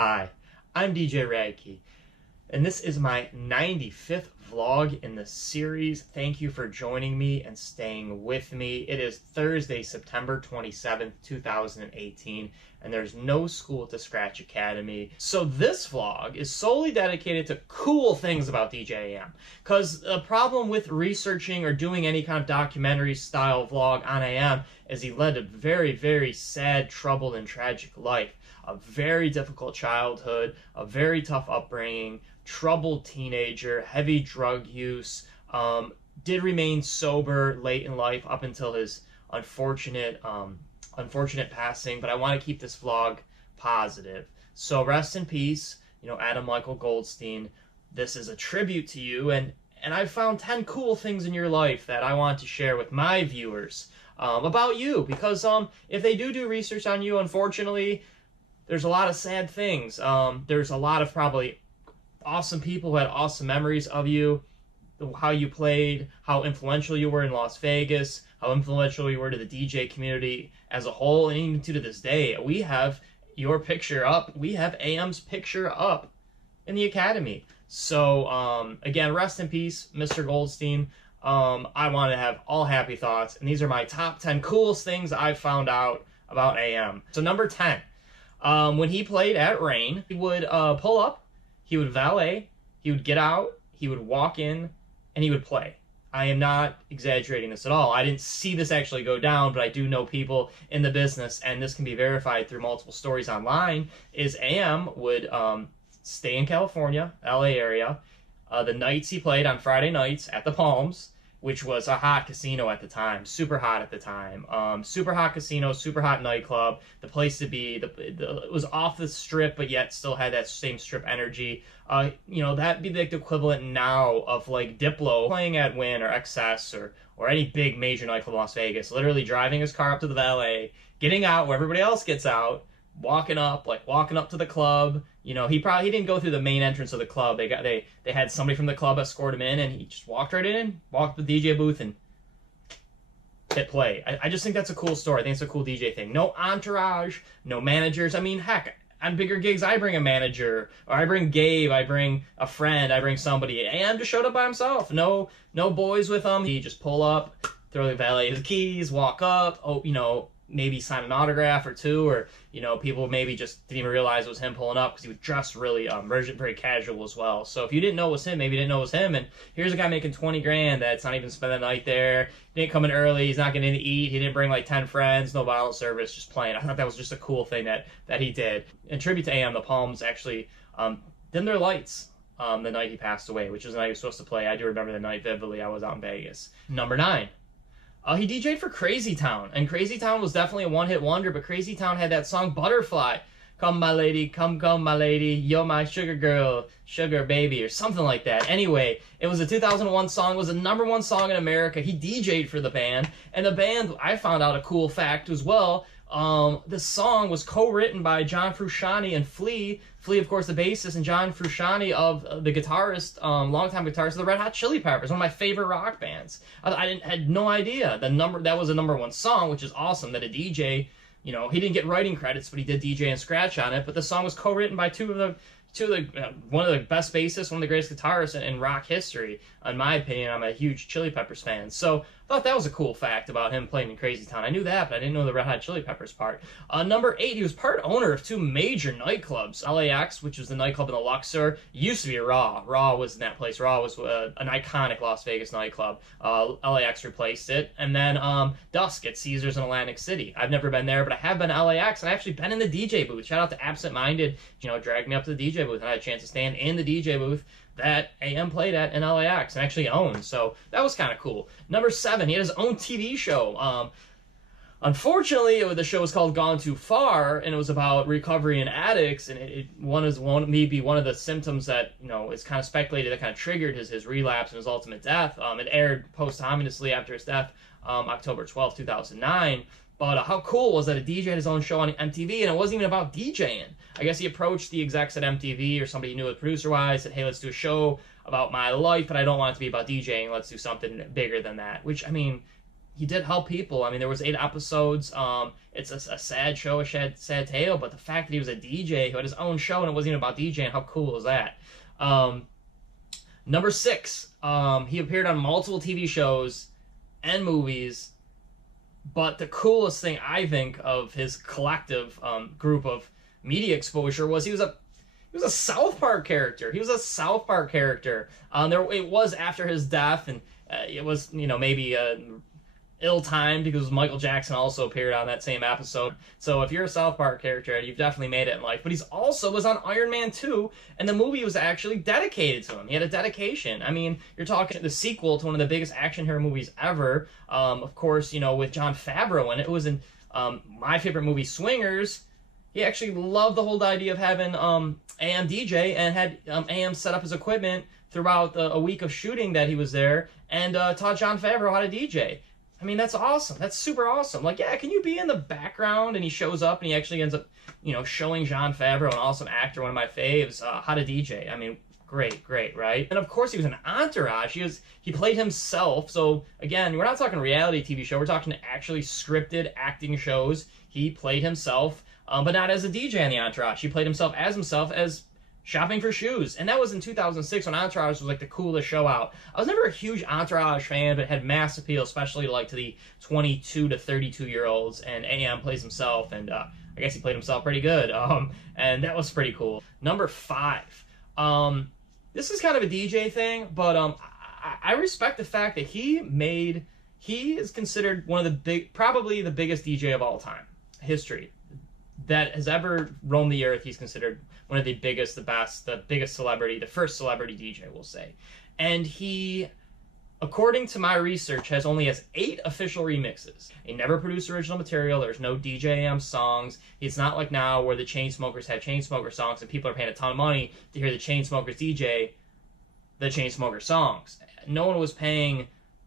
Hi, I'm DJ Rad Key, and this is my 95th vlog in the series. Thank you for joining me and staying with me. It is Thursday, September 27th, 2018, and there's no school at the Scratch Academy. So this vlog is solely dedicated to cool things about DJ AM, because the problem with researching or doing any kind of documentary style vlog on AM is he led a very, very sad, troubled, and tragic life. A very difficult childhood, a very tough upbringing, troubled teenager, heavy drug use, did remain sober late in life up until his unfortunate passing, but I want to keep this vlog positive. So rest in peace, Adam Michael Goldstein. This is a tribute to you, and I've found 10 cool things in your life that I want to share with my viewers about you, because if they do research on you, unfortunately, there's a lot of sad things. There's a lot of probably awesome people who had awesome memories of you, how you played, how influential you were in Las Vegas, how influential you were to the DJ community as a whole, and even to this day. We have your picture up. We have AM's picture up in the Academy. So, again, rest in peace, Mr. Goldstein. I want to have all happy thoughts, and these are my top 10 coolest things I've found out about AM. So number 10. When he played at Rain, he would pull up, he would valet, he would get out, he would walk in, and he would play. I am not exaggerating this at all. I didn't see this actually go down, but I do know people in the business, and this can be verified through multiple stories online, is AM would stay in California, LA area, the nights he played on Friday nights at the Palms, which was a hot casino at the time, super hot at the time. Super hot casino, super hot nightclub, the place to be. It was off the strip, but yet still had that same strip energy. That'd be like the equivalent now of like Diplo playing at Wynn or Excess or any big major nightclub in Las Vegas. Literally driving his car up to the valet, getting out where everybody else gets out, walking up to the club. He didn't go through the main entrance of the club. They had somebody from the club escort him in, and he just walked right in, walked to the DJ booth, and hit play. I just think that's a cool story. I think it's a cool DJ thing. No entourage, no managers. I mean, heck, on bigger gigs, I bring a manager, or I bring Gabe, I bring a friend, I bring somebody. AM just showed up by himself. No boys with him. He just pull up, throw the valet his keys, walk up. Maybe sign an autograph or two, or people maybe just didn't even realize it was him pulling up because he was dressed really very casual as well. So if you didn't know it was him, maybe you didn't know it was him, and here's a guy making 20 grand that's not even spending the night there, didn't come in early, he's not getting to eat, he didn't bring like 10 friends, no bottle service, just playing. I thought that was just a cool thing that he did. In tribute to AM, the Palms actually dimmed their lights the night he passed away, which was the night he was supposed to play. I do remember the night vividly. I was out in Vegas. Number 9. He DJ'd for Crazy Town, and Crazy Town was definitely a one-hit wonder, but Crazy Town had that song Butterfly. Come my lady, come my lady, you're my sugar girl, sugar baby, or something like that. Anyway, it was a 2001 song, it was a #1 song in America. He DJ'd for the band, and the band, I found out a cool fact as well, the song was co-written by John Frusciante and Flea. Flea, of course, the bassist, and John Frusciante of the guitarist, longtime guitarist of the Red Hot Chili Peppers, one of my favorite rock bands. I had no idea that was a #1 song, which is awesome that a DJ, he didn't get writing credits, but he did DJ and scratch on it. But the song was co-written by one of the best bassists, one of the greatest guitarists in rock history. In my opinion, I'm a huge Chili Peppers fan. So I thought that was a cool fact about him playing in Crazy Town. I knew that, but I didn't know the Red Hot Chili Peppers part. Number 8, he was part owner of 2 major nightclubs. LAX, which was the nightclub in the Luxor, used to be Raw. Raw was in that place. Raw was an iconic Las Vegas nightclub. LAX replaced it. And then Dusk at Caesars in Atlantic City. I've never been there, but I have been to LAX, and I've actually been in the DJ booth. Shout out to Absent Minded, dragged me up to the DJ booth, and I had a chance to stand in the DJ booth that AM played at in LAX and actually owned. So that was kind of cool. Number 7, he had his own TV show. Unfortunately, the show was called Gone Too Far, and it was about recovery and addicts, and maybe one of the symptoms that, is kind of speculated that kind of triggered his relapse and his ultimate death. It aired posthumously after his death, October 12, 2009. But how cool was that a DJ had his own show on MTV, and it wasn't even about DJing. I guess he approached the execs at MTV or somebody he knew producer-wise, said, hey, let's do a show about my life, but I don't want it to be about DJing. Let's do something bigger than that. Which, I mean, he did help people. I mean, there was 8 episodes. It's a sad show, a sad tale, but the fact that he was a DJ who had his own show and it wasn't even about DJing, how cool is that? Number 6, he appeared on multiple TV shows and movies, but the coolest thing I think of his collective group of media exposure was he was a South Park character. He was a South Park character. It was after his death, and it was, maybe ill-timed because Michael Jackson also appeared on that same episode. So if you're a South Park character, you've definitely made it in life. But he's also was on Iron Man 2, and the movie was actually dedicated to him. He had a dedication. I mean, you're talking the sequel to one of the biggest action hero movies ever. Of course, with Jon Favreau in it. It was in my favorite movie, Swingers. He actually loved the whole idea of having AM DJ and had AM set up his equipment throughout a week of shooting that he was there and taught Jon Favreau how to DJ. I mean, that's awesome. That's super awesome. Like, yeah, can you be in the background? And he shows up and he actually ends up, showing Jon Favreau, an awesome actor, one of my faves, how to DJ. I mean, great, right? And of course, he was an Entourage. He played himself. So again, we're not talking reality TV show. We're talking actually scripted acting shows. He played himself, but not as a DJ on the Entourage. He played himself as shopping for shoes. And that was in 2006 when Entourage was like the coolest show out. I was never a huge Entourage fan, but it had mass appeal, especially to the 22 to 32-year-olds. And AM plays himself, and I guess he played himself pretty good. And that was pretty cool. Number 5. This is kind of a DJ thing, but I respect the fact that he is considered one of probably the biggest DJ of all time, history, that has ever roamed the earth. He's considered one of the biggest, the best, the biggest celebrity, the first celebrity DJ, we'll say. And he, according to my research, has 8 official remixes. He never produced original material. There's no DJ AM songs. It's not like now where the Chainsmokers have Chainsmokers songs and people are paying a ton of money to hear the Chainsmokers DJ the Chainsmokers songs. No one was paying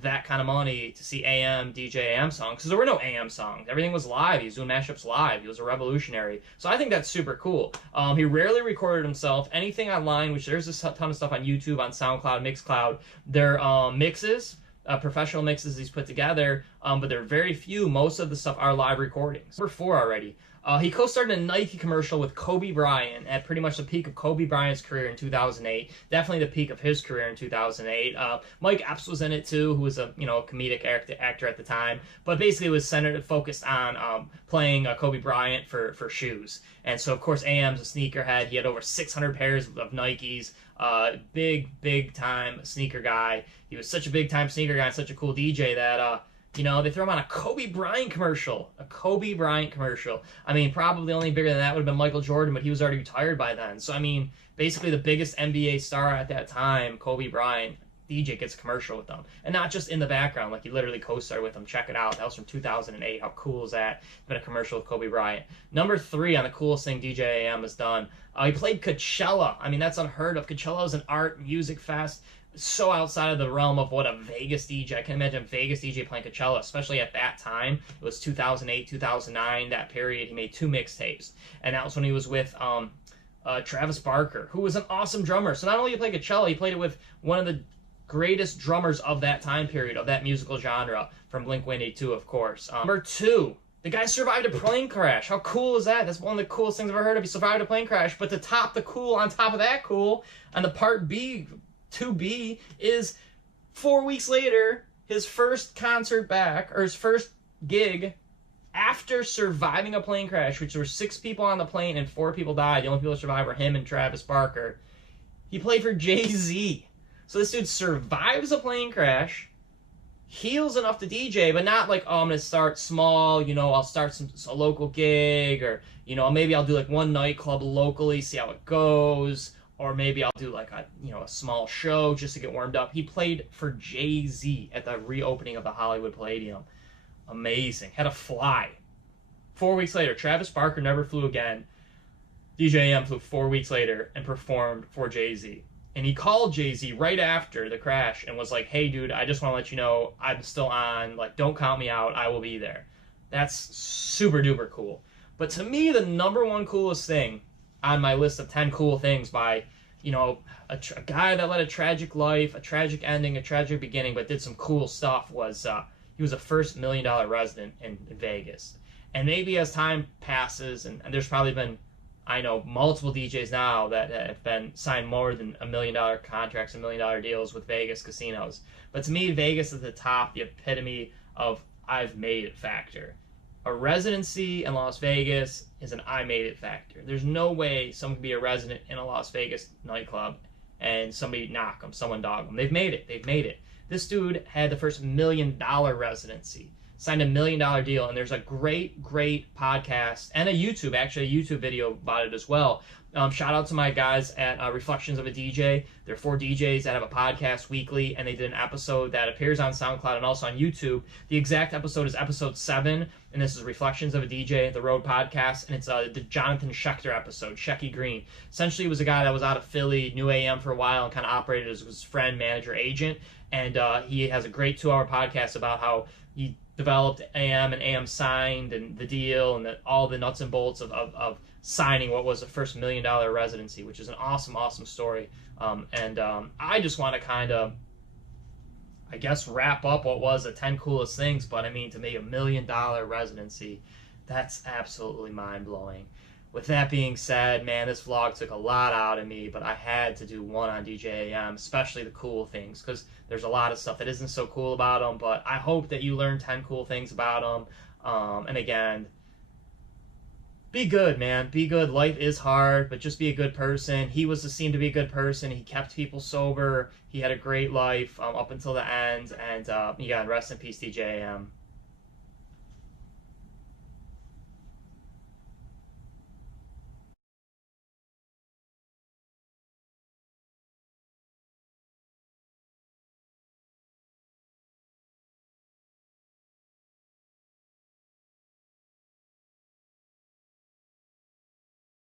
that kind of money to see AM DJ AM songs, because there were no AM songs. Everything was live. He was doing mashups live. He was a revolutionary. So I think that's super cool. He rarely recorded himself. Anything online, which there's a ton of stuff on YouTube, on SoundCloud, Mixcloud. They're mixes, professional mixes he's put together, but they're very few. Most of the stuff are live recordings. Number 4 already. He co-starred in a Nike commercial with Kobe Bryant at pretty much the peak of Kobe Bryant's career in 2008. Definitely the peak of his career in 2008. Mike Epps was in it too, who was a comedic actor at the time, but basically was focused on playing Kobe Bryant for shoes. And so of course AM's a sneakerhead. He had over 600 pairs of Nikes. Big time sneaker guy. He was such a big time sneaker guy and such a cool DJ that they throw him on a Kobe Bryant commercial. I mean, probably only bigger than that would have been Michael Jordan, but he was already retired by then. So, I mean, basically the biggest NBA star at that time, Kobe Bryant, DJ gets a commercial with them. And not just in the background, like he literally co-starred with them. Check it out. That was from 2008. How cool is that? Been a commercial with Kobe Bryant. Number 3 on the coolest thing DJ AM has done. He played Coachella. I mean, that's unheard of. Coachella is an art music fest. So outside of the realm of what a Vegas DJ. I can imagine a Vegas DJ playing Coachella, especially at that time. It was 2008, 2009, that period. He made 2 mixtapes. And that was when he was with Travis Barker, who was an awesome drummer. So not only did he play Coachella, he played it with one of the greatest drummers of that time period, of that musical genre, from Blink-182, of course. Number 2. The guy survived a plane crash. How cool is that? That's one of the coolest things I've ever heard of. He survived a plane crash. But to top the cool, on top of that cool, on the part B, 2B, is 4 weeks later, his first concert back, or his first gig, after surviving a plane crash, which there were 6 people on the plane and 4 people died. The only people that survived were him and Travis Barker. He played for Jay-Z. So this dude survives a plane crash, heals enough to DJ, but not like, I'm going to start small, I'll start a local gig, or, maybe I'll do like one nightclub locally, see how it goes. Or maybe I'll do like a small show just to get warmed up. He played for Jay-Z at the reopening of the Hollywood Palladium. Amazing. Had to fly. 4 weeks later, Travis Barker never flew again. DJ AM flew 4 weeks later and performed for Jay-Z. And he called Jay-Z right after the crash and was like, hey dude, I just want to let you know I'm still on. Like, don't count me out. I will be there. That's super duper cool. But to me, the number 1 coolest thing on my list of 10 cool things by, a guy that led a tragic life, a tragic ending, a tragic beginning, but did some cool stuff was he was the first $1 million resident in Vegas. And maybe as time passes, and there's probably been, I know, multiple DJs now that have been signed more than $1 million contracts, $1 million deals with Vegas casinos. But to me, Vegas is the top, the epitome of I've made it factor. A residency in Las Vegas is an I made it factor. There's no way someone can be a resident in a Las Vegas nightclub and somebody knock them, someone dog them. They've made it. They've made it. This dude had the first $1 million residency, signed $1 million deal, and there's a great podcast and a YouTube video about it as well. Shout out to my guys at Reflections of a DJ. There are 4 DJs that have a podcast weekly, and they did an episode that appears on SoundCloud and also on YouTube. The exact episode is episode 7, and this is Reflections of a DJ, the Road podcast, and it's the Jonathan Schechter episode, Shecky Green. Essentially, he was a guy that was out of Philly, knew AM for a while, and kind of operated as his friend, manager, agent, and he has a great 2-hour podcast about how he developed AM and AM signed and the deal and all the nuts and bolts of signing what was the first $1 million residency, which is an awesome story. I just want to kind of, I guess, wrap up what was the 10 coolest things, but I mean, to me, $1 million residency, that's absolutely mind-blowing. With that being said, man, this vlog took a lot out of me, but I had to do one on DJ AM, especially the cool things, because there's a lot of stuff that isn't so cool about them, but I hope that you learned 10 cool things about them. And again, be good, man. Be good. Life is hard, but just be a good person. He seemed to be a good person. He kept people sober. He had a great life up until the end. And, again, rest in peace, DJ AM.